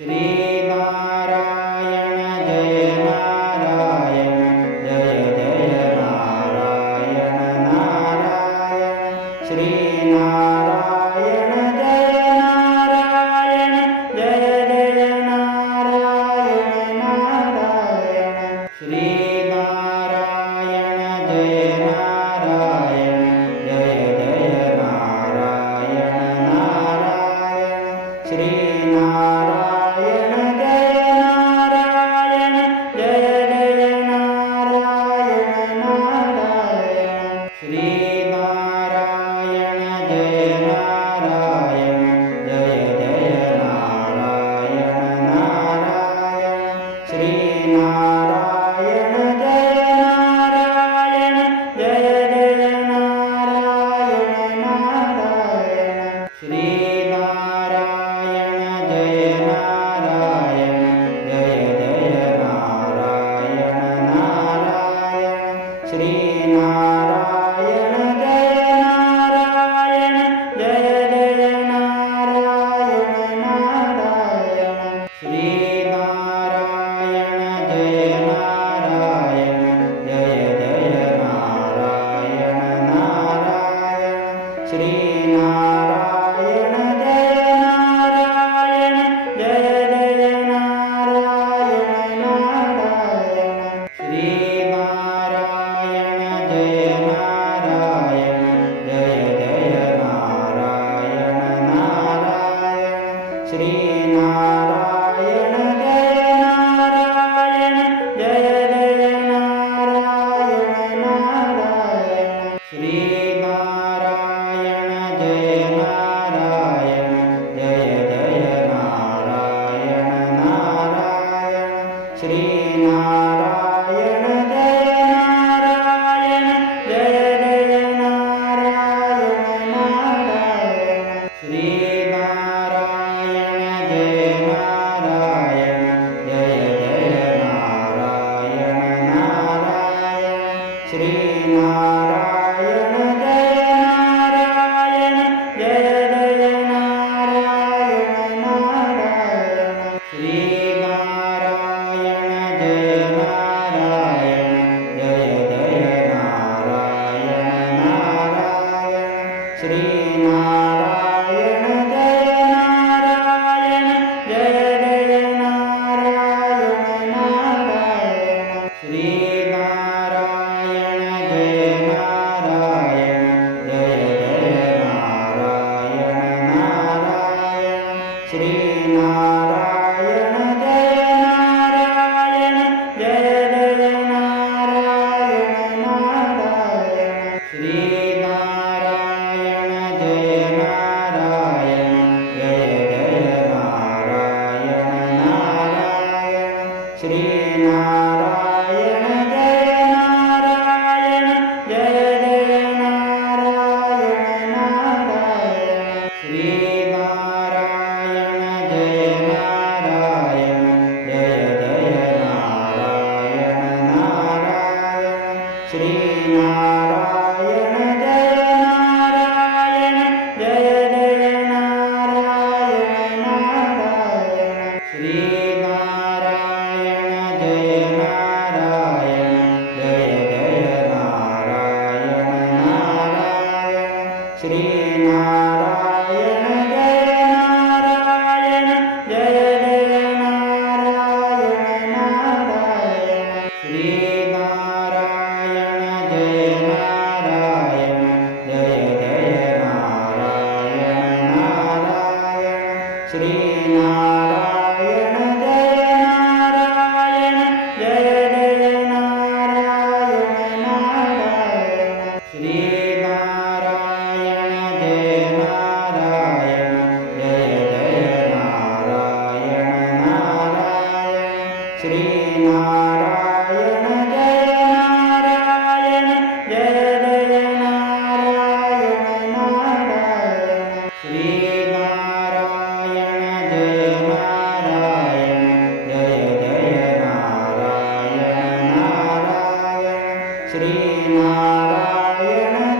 Shrinarayan Jai Narayan Jai Jai Narayan Narayan Shrinarayan Jai Narayan Jai Jai Narayan Narayan Shrinarayan Jai Narayan Jai Jai Narayan Narayan Shrinarayan Shrinarayan Jai Narayan Jai Jai Narayan Narayan Shrinarayan Jai Narayan Jai Jai Narayan Narayan Shrinarayan Jai Narayan Jai Jai Narayan Narayan Shrinarayan Jai Narayan Jai Jai Narayan Narayan Shrinarayan Jai Narayan Jai Jai Narayan Narayan Shrinarayan Jai Narayan Jai Jai Narayan Narayan Shrinarayan Jai Narayan Jai Jai Narayan Narayan Shrinarayan Jai Narayan Jai Jai Narayan Narayan Shrinarayan Jai Narayan Jai Jai Narayan Narayan Shrinarayan Jai Narayan Jai Jai Narayan Narayan Shrinarayan Jai Narayan Jai Jai Narayan Narayan Shrinarayan Jai Narayan Jai Jai Narayan Narayan Shrinarayan Jai Narayan Jai Jai Narayan Narayan Shrinarayan Jai Narayan Jai Jai Narayan Narayan Shrinarayan Jai Narayan Jai Jai Narayan Narayan Shrinarayan Jai Narayan Jai Jai Narayan Narayan Shrinarayan Jai Narayan Jai Jai Narayan Narayan Shrinarayan Jai Narayan Jai Jai Narayan Narayan Shrinarayan Jai Narayan Jai Jai Narayan Narayan Shrinarayan Jai Narayan Jai Jai Narayan Narayan Shrinarayan Jai Narayan Jai Jai Narayan Narayan Shrinarayan Jai Narayan Jai Jai Narayan Narayan Shrinarayan Jai Narayan Jai Jai Narayan Narayan Shrinarayan Jai Narayan Jai Jai Narayan Narayan Shrinarayan Jai Narayan Jai Jai Narayan Narayan Shrinarayan Jai Narayan Jai Jai Narayan Narayan Shrinarayan Jai Narayan Jai Jai Narayan Narayan Shrinarayan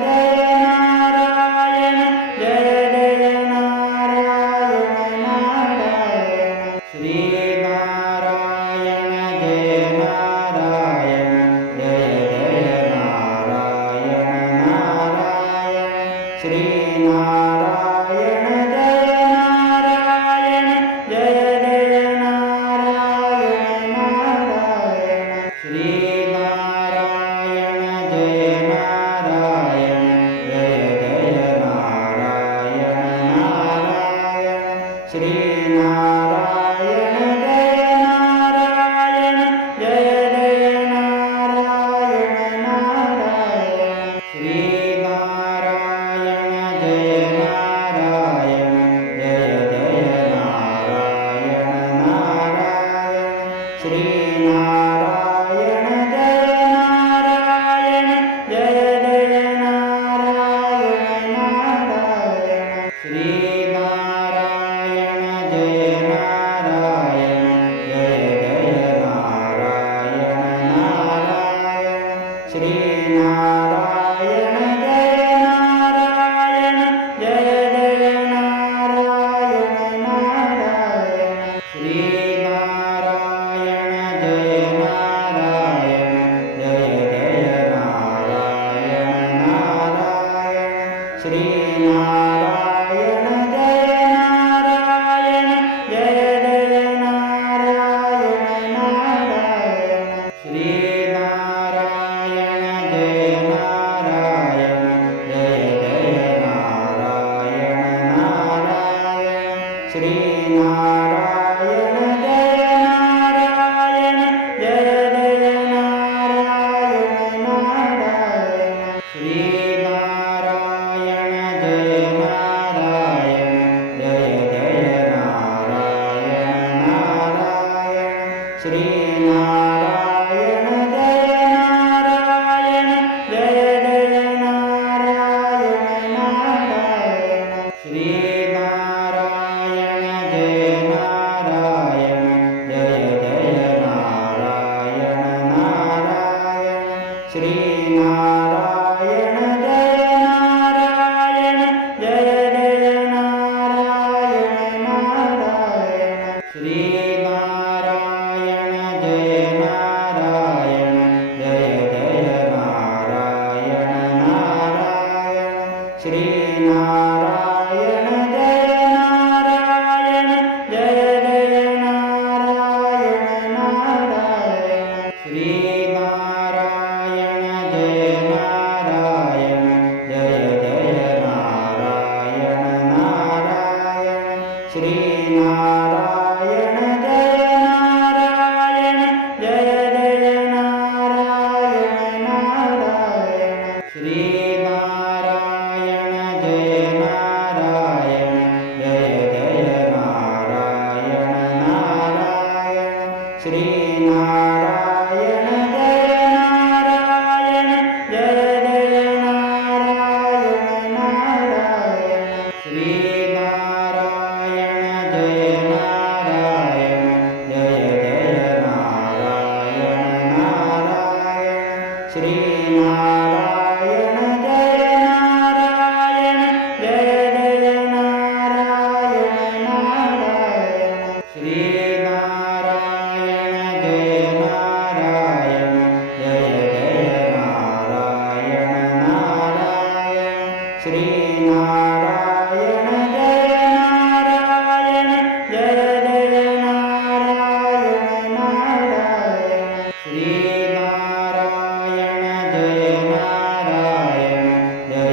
Jai Narayan Jai Jai Narayan Narayan Shrinarayan Jai Narayan Jai Jai Narayan Narayan Shrinarayan Jai Narayan Jai Jai Narayan Narayan Shrinarayan Jai Narayan Jai Jai Narayan Narayan Shrinarayan Jai Narayan Jai Jai Narayan Narayan Shrinarayan Jai Narayan Jai Jai Narayan Narayan Shrinarayan Jai Narayan Jai Jai Narayan Narayan Shrinarayan Jai Narayan Jai Jai Narayan Narayan Shrinarayan Jai Narayan Jai Jai Narayan Narayan Shrinarayan Jai Narayan Jai Jai Narayan Narayan Shrinarayan Jai Narayan Jai Jai Narayan Narayan Shrinarayan Jai Narayan Jai Jai Narayan Narayan Shrinarayan Jai Narayan Jai Jai Narayan Narayan Shrinarayan Jai Narayan Jai Jai Narayan Narayan Shrinarayan Jai Narayan Jai Jai Narayan Narayan Shrinarayan Jai Narayan Jai Jai Narayan Narayan Shrinarayan Jai Narayan Jai Jai Narayan Narayan Shrinarayan Jai Narayan Jai Jai Narayan Narayan Shrinarayan Jai Narayan Jai Jai Narayan Narayan Shrinarayan Jai Narayan Jai Jai Narayan Narayan Shrinarayan Jai Narayan Jai Jai Narayan Narayan Shrinarayan Jai Narayan Jai Jai Narayan Narayan Shrinarayan Jai Narayan Jai Jai Narayan Narayan Shrinarayan Jai Narayan Jai Jai Narayan Narayan Shrinarayan Jai Narayan Jai Jai Narayan Narayan Shrinarayan Jai Narayan Jai Jai Narayan Narayan Shrinarayan Jai Narayan Jai Jai Narayan Narayan Shrinarayan Jai Narayan Jai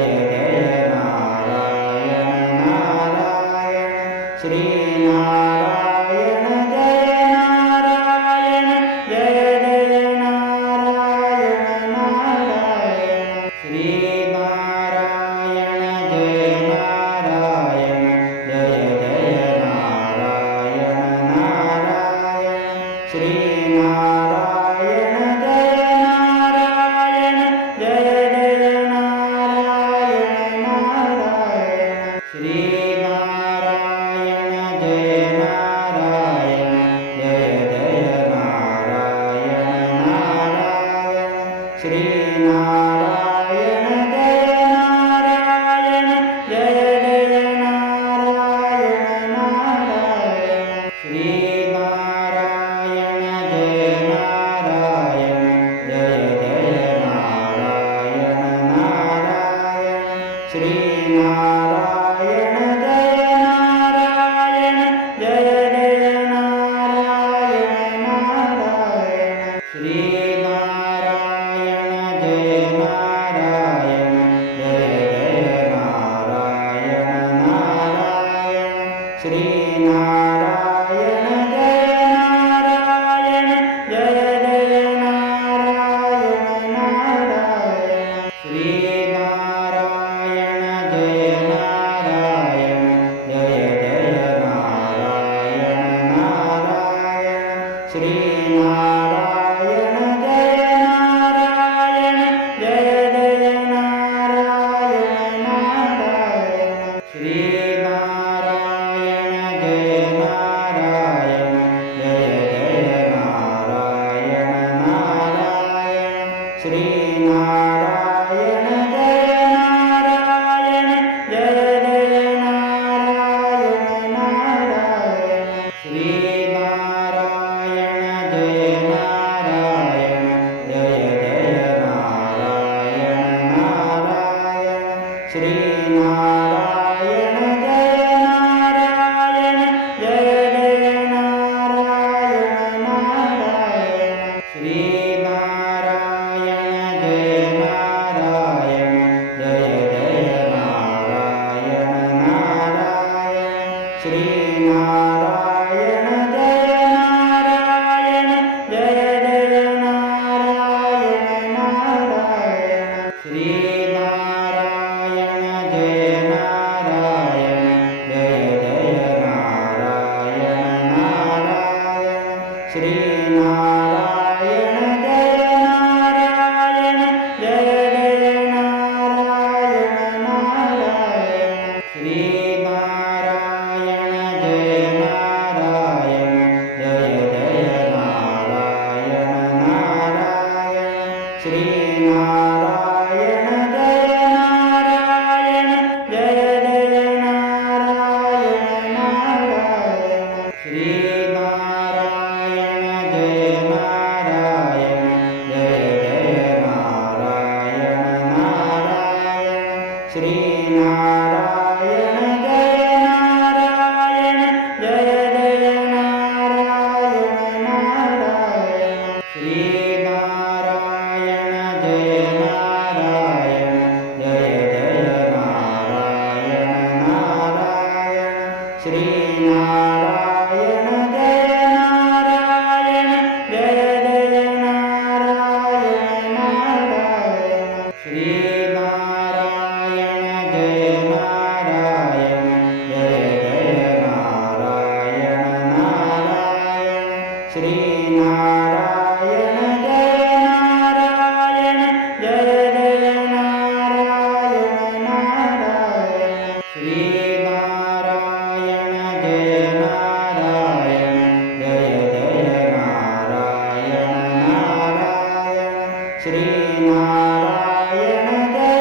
Jai Narayan Narayan Shrinarayan Jai Narayan Jai Jai Narayan Narayan Shrinarayan Jai Narayan Jai Jai Narayan Narayan Shrinarayan Jai Narayan Jai Jai Narayan Narayan Shrinarayan Jai Narayan Jai Jai Narayan Narayan Shrinarayan Jai Narayan Jai Jai Narayan Narayan Shrinarayan Shrinarayan Jai Narayan Jai Jai Narayan Narayan Shrinarayan Jai Narayan Jai Jai Narayan Narayan Shrinarayan Jai Narayan Jai Jai Narayan Narayan Shrinarayan Jai Narayan Jai Jai Narayan Narayan Shrinarayan Jai Narayan Jai Jai Narayan Narayan Shrinarayan Jai Narayan Jai Jai Narayan Narayan Shrinarayan Jai Narayan Jai Jai Narayan Narayan Shrinarayan Jai Narayan Jai Jai Narayan Narayan Shrinarayan Jai Narayan Jai Jai Narayan Narayan Shrinarayan Jai Narayan Jai Jai Narayan Narayan Shrinarayan Jai Narayan Jai Jai Narayan Narayan Shrinarayan Jai Narayan Jai Jai Narayan Narayan Shrinarayan Jai Narayan Jai Jai Narayan Narayan Shrinarayan Jai Narayan Jai Jai Narayan Narayan Shrinarayan Jai Narayan Jai Jai Narayan Narayan Shrinarayan Jai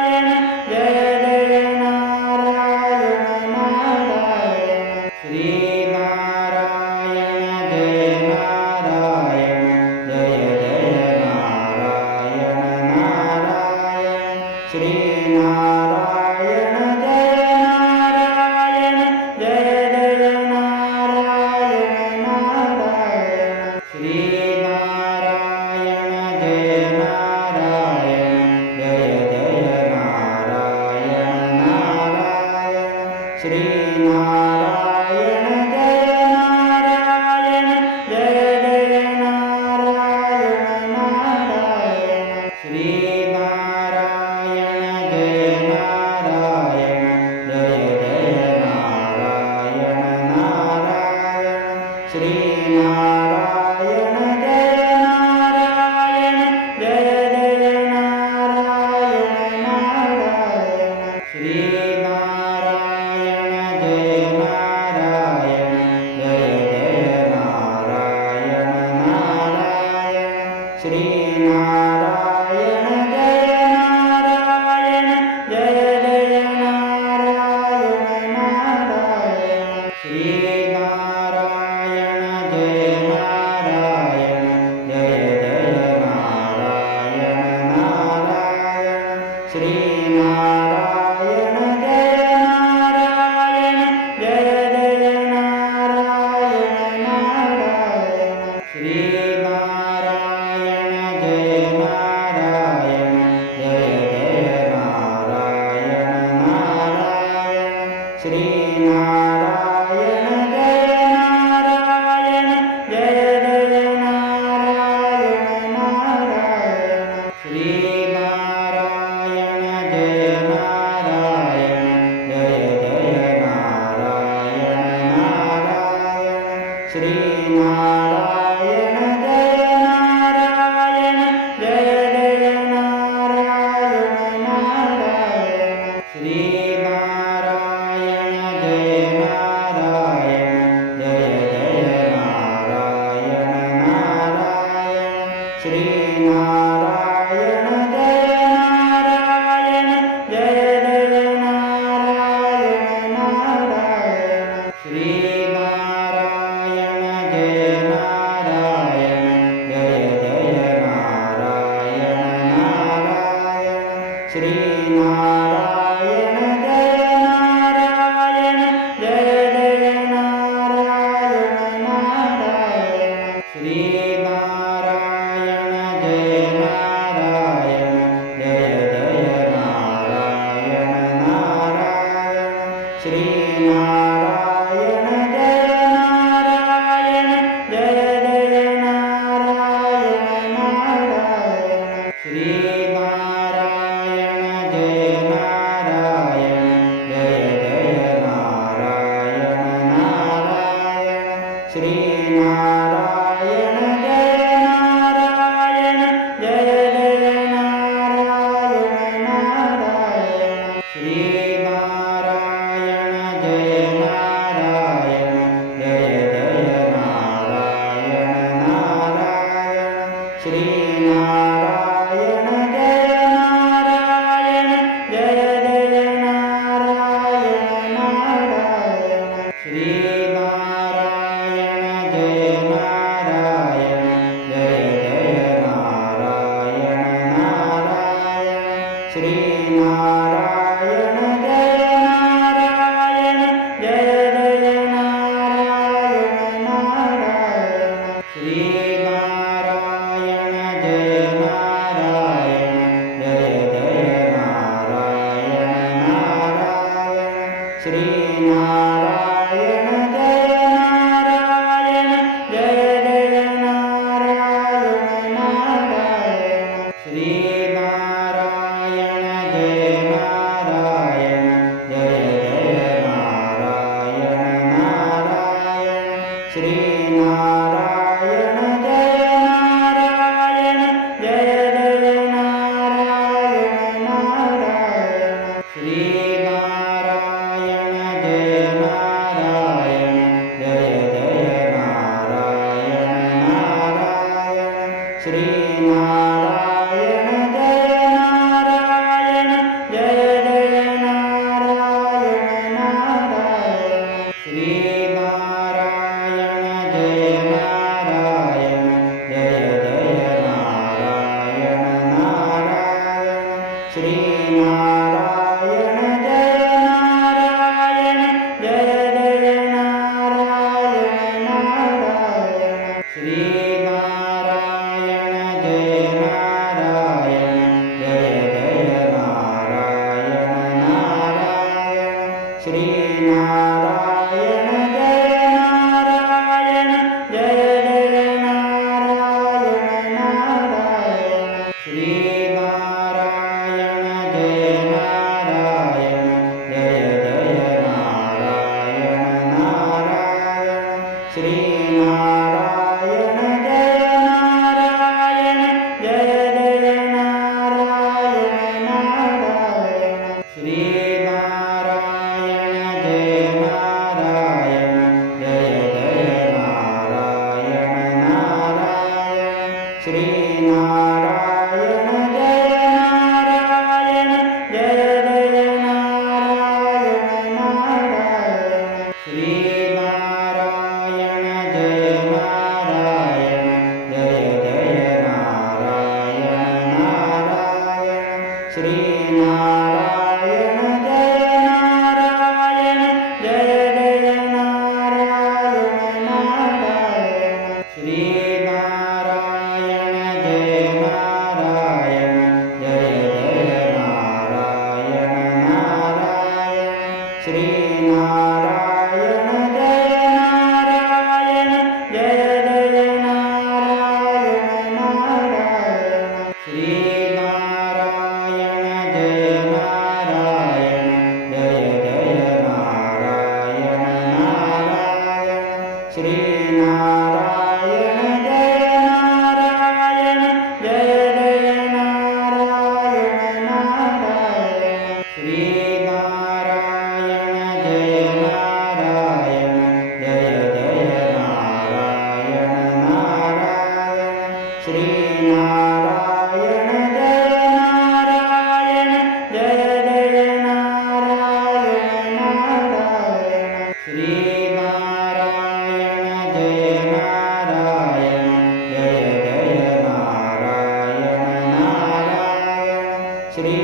Narayan Jai Jai Narayan Narayan Shrinarayan Jai Narayan Jai Jai Narayan Narayan Shrinarayan Jai Narayan Jai Jai Narayan Narayan Shrinarayan Jai Narayan Jai Jai Narayan Narayan Shrinarayan Jai Narayan Jai Jai Narayan Narayan Shrinarayan Jai Narayan Jai Jai Narayan Narayan Shrinarayan Jai Narayan Jai Jai Narayan Narayan Shrinarayan Jai Narayan Jai Jai Narayan Narayan Shrinarayan Jai Narayan Jai Jai Narayan Narayan Shrinarayan Jai Narayan Jai Jai Narayan Narayan Shrinarayan Jai Narayan Jai Jai Narayan Narayan Shrinarayan Jai Narayan Jai Jai Narayan Narayan Shrinarayan Jai Narayan Jai Jai Narayan Narayan Shrinarayan Jai Narayan Jai Jai Narayan Narayan Shrinarayan Jai Narayan Jai Jai Narayan Narayan Shrinarayan Jai Narayan Jai Jai Narayan Narayan Shrinarayan Jai Narayan Jai Jai Narayan Narayan Shrinarayan Shrinarayan Jai Narayan Jai Jai Narayan Narayan Shrinarayan Jai Narayan Jai Jai Narayan Narayan Shrinarayan Jai Narayan Jai Jai Narayan Narayan Shrinarayan Jai Narayan Jai Jai Narayan Narayan Shrinarayan Jai Narayan Jai Jai Narayan Narayan Shrinarayan Jai Narayan Jai Jai Narayan Narayan Shrinarayan Jai Narayan Jai Jai Narayan Narayan Shrinarayan Jai Narayan Jai Jai Narayan Narayan Shrinarayan Jai Narayan Jai Jai Narayan Narayan Shrinarayan Jai Narayan Jai Jai Narayan Narayan Shrinarayan Jai Narayan Jai Jai Narayan Narayan Shrinarayan Jai Narayan Jai Jai Narayan Narayan Shrinarayan Jai Narayan Jai Jai Narayan Narayan Shrinarayan Jai Narayan Jai Jai Narayan Narayan Shrinarayan Jai Narayan Jai Jai Narayan Narayan Shrinarayan Jai Narayan Jai Jai Narayan Narayan Shrinarayan Jai Narayan Jai Jai Narayan Narayan Shrinarayan Jai Narayan Jai Jai Narayan Narayan Shrinarayan Jai Narayan Jai Jai Narayan Narayan Shrinarayan Jai Narayan Jai Jai Narayan Narayan Shrinarayan Jai Narayan Jai Jai Narayan Narayan Shrinarayan Jai Narayan Jai Jai Narayan Narayan Shrinarayan Jai Narayan Jai Jai Narayan Narayan Shrinarayan Jai Narayan Jai Jai Narayan Narayan Shrinarayan Jai Narayan Jai Jai Narayan Narayan Shrinarayan Jai Narayan Jai Jai Narayan Narayan Shrinarayan Jai Narayan Jai Jai Narayan Narayan Shrinarayan Jai Narayan Jai Jai Narayan Narayan Shri